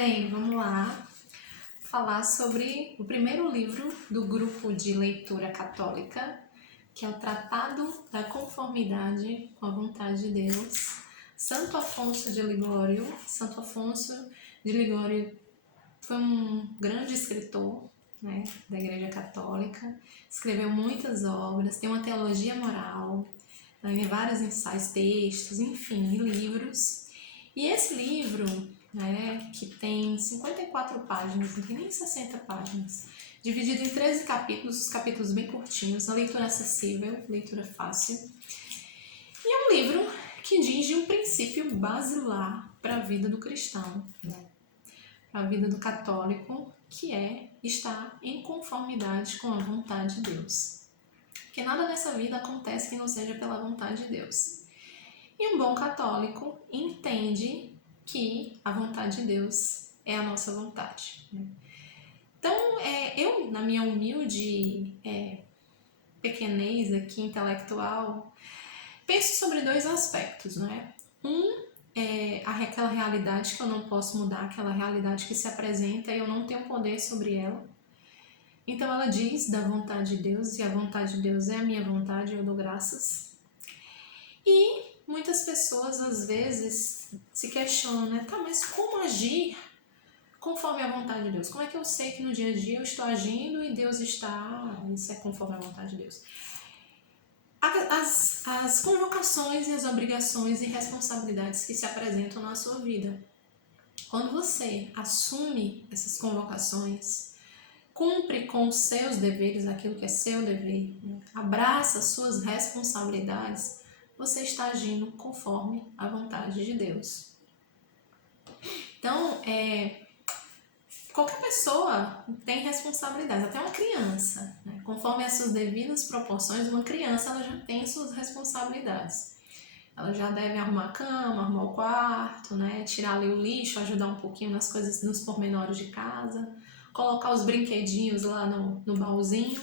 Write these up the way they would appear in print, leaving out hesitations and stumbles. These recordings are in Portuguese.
Bem, vamos lá falar sobre o primeiro livro do grupo de leitura católica, que é o Tratado da Conformidade com a Vontade de Deus. Santo Afonso de Ligório. Santo Afonso de Ligório foi um grande escritor, né, da Igreja Católica, escreveu muitas obras, tem uma teologia moral, tem vários ensaios, textos, enfim, livros. E esse livro, né, que tem 54 páginas, não tem nem 60 páginas, dividido em 13 capítulos, os capítulos bem curtinhos, a leitura acessível, leitura fácil. E é um livro que diz de um princípio basilar para a vida do cristão, né, para a vida do católico, que é estar em conformidade com a vontade de Deus. Porque nada nessa vida acontece que não seja pela vontade de Deus. E um bom católico entende que a vontade de Deus é a nossa vontade, né? Então, eu, na minha humilde pequenez aqui intelectual, penso sobre dois aspectos, né? Aquela realidade que eu não posso mudar, aquela realidade que se apresenta e eu não tenho poder sobre ela. Então ela diz da vontade de Deus, e a vontade de Deus é a minha vontade, eu dou graças. E muitas pessoas às vezes se questionam, né? Tá, mas como agir conforme a vontade de Deus? Como é que eu sei que no dia a dia eu estou agindo e Deus está... Isso é conforme a vontade de Deus. As convocações e as obrigações e responsabilidades que se apresentam na sua vida. Quando você assume essas convocações, cumpre com os seus deveres, aquilo que é seu dever, né? Abraça as suas responsabilidades, você está agindo conforme a vontade de Deus. Então, qualquer pessoa tem responsabilidades, até uma criança, né? Conforme as suas devidas proporções, uma criança ela já tem suas responsabilidades. Ela já deve arrumar a cama, arrumar o quarto, né? Tirar ali o lixo, ajudar um pouquinho nas coisas, nos pormenores de casa, colocar os brinquedinhos lá no baúzinho.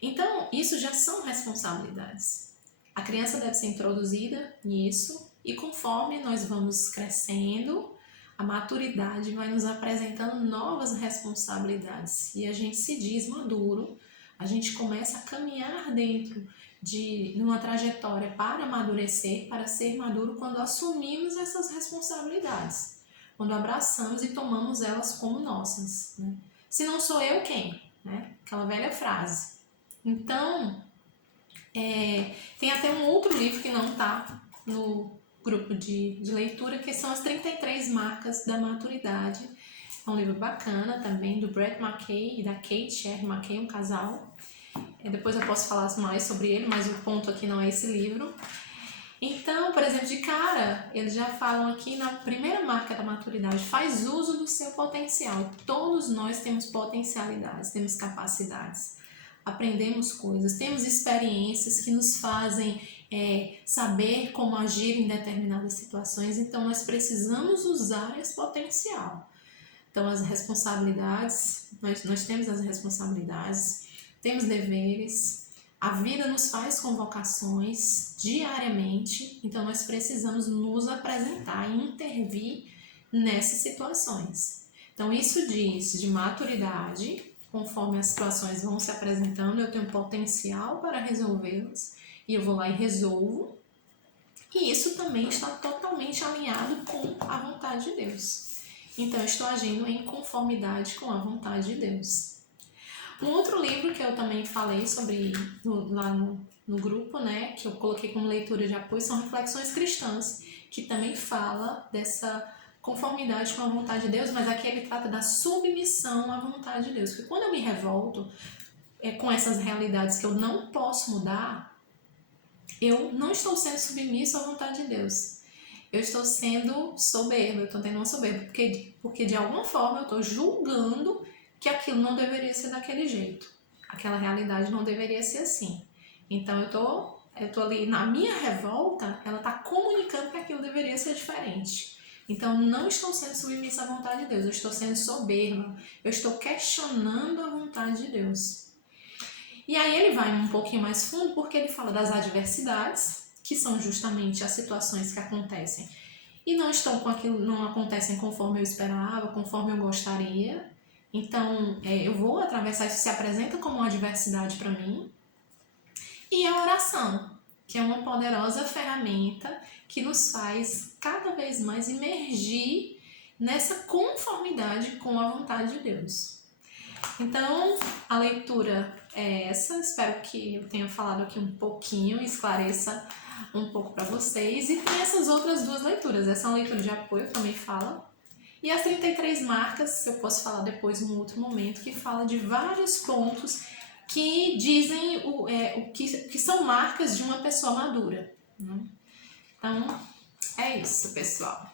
Então, isso já são responsabilidades. A criança deve ser introduzida nisso e conforme nós vamos crescendo, a maturidade vai nos apresentando novas responsabilidades e a gente se diz maduro, a gente começa a caminhar dentro de uma trajetória para amadurecer, para ser maduro quando assumimos essas responsabilidades, quando abraçamos e tomamos elas como nossas, né? Se não sou eu, quem? Né? Aquela velha frase. Então, tem até um outro livro que não está no grupo de leitura, que são as 33 marcas da maturidade. É um livro bacana também, do Brett McKay e da Kate R. McKay, um casal. Depois eu posso falar mais sobre ele, mas o ponto aqui não é esse livro. Então, por exemplo, de cara, eles já falam aqui na primeira marca da maturidade, faz uso do seu potencial. Todos nós temos potencialidades, temos capacidades, aprendemos coisas, temos experiências que nos fazem saber como agir em determinadas situações, então nós precisamos usar esse potencial. Então, as responsabilidades, nós temos as responsabilidades, temos deveres, a vida nos faz convocações diariamente, então nós precisamos nos apresentar e intervir nessas situações. Então isso diz de maturidade, conforme as situações vão se apresentando, eu tenho potencial para resolvê-las e eu vou lá e resolvo. E isso também está totalmente alinhado com a vontade de Deus. Então eu estou agindo em conformidade com a vontade de Deus. Um outro livro que eu também falei sobre lá no grupo, né, que eu coloquei como leitura de apoio, são Reflexões Cristãs, que também fala dessa conformidade com a vontade de Deus, mas aqui ele trata da submissão à vontade de Deus. Porque quando eu me revolto com essas realidades que eu não posso mudar, eu não estou sendo submisso à vontade de Deus. Eu estou sendo soberbo, eu estou tendo uma soberba, porque de alguma forma eu estou julgando que aquilo não deveria ser daquele jeito. Aquela realidade não deveria ser assim. Então eu tô ali, na minha revolta, ela está comunicando que aquilo deveria ser diferente. Então não estou sendo submissa à vontade de Deus, eu estou sendo soberba, eu estou questionando a vontade de Deus. E aí ele vai um pouquinho mais fundo porque ele fala das adversidades, que são justamente as situações que acontecem e não estão com aquilo, não acontecem conforme eu esperava, conforme eu gostaria. Então, eu vou atravessar isso, se apresenta como uma adversidade para mim. E a oração, que é uma poderosa ferramenta que nos faz cada vez mais emergir nessa conformidade com a vontade de Deus. Então, a leitura é essa. Espero que eu tenha falado aqui um pouquinho, esclareça um pouco para vocês. E tem essas outras duas leituras. Essa é uma leitura de apoio, também fala. E as 33 marcas, eu posso falar depois num outro momento, que fala de vários pontos que dizem o que são marcas de uma pessoa madura. Né? Então, é isso, pessoal.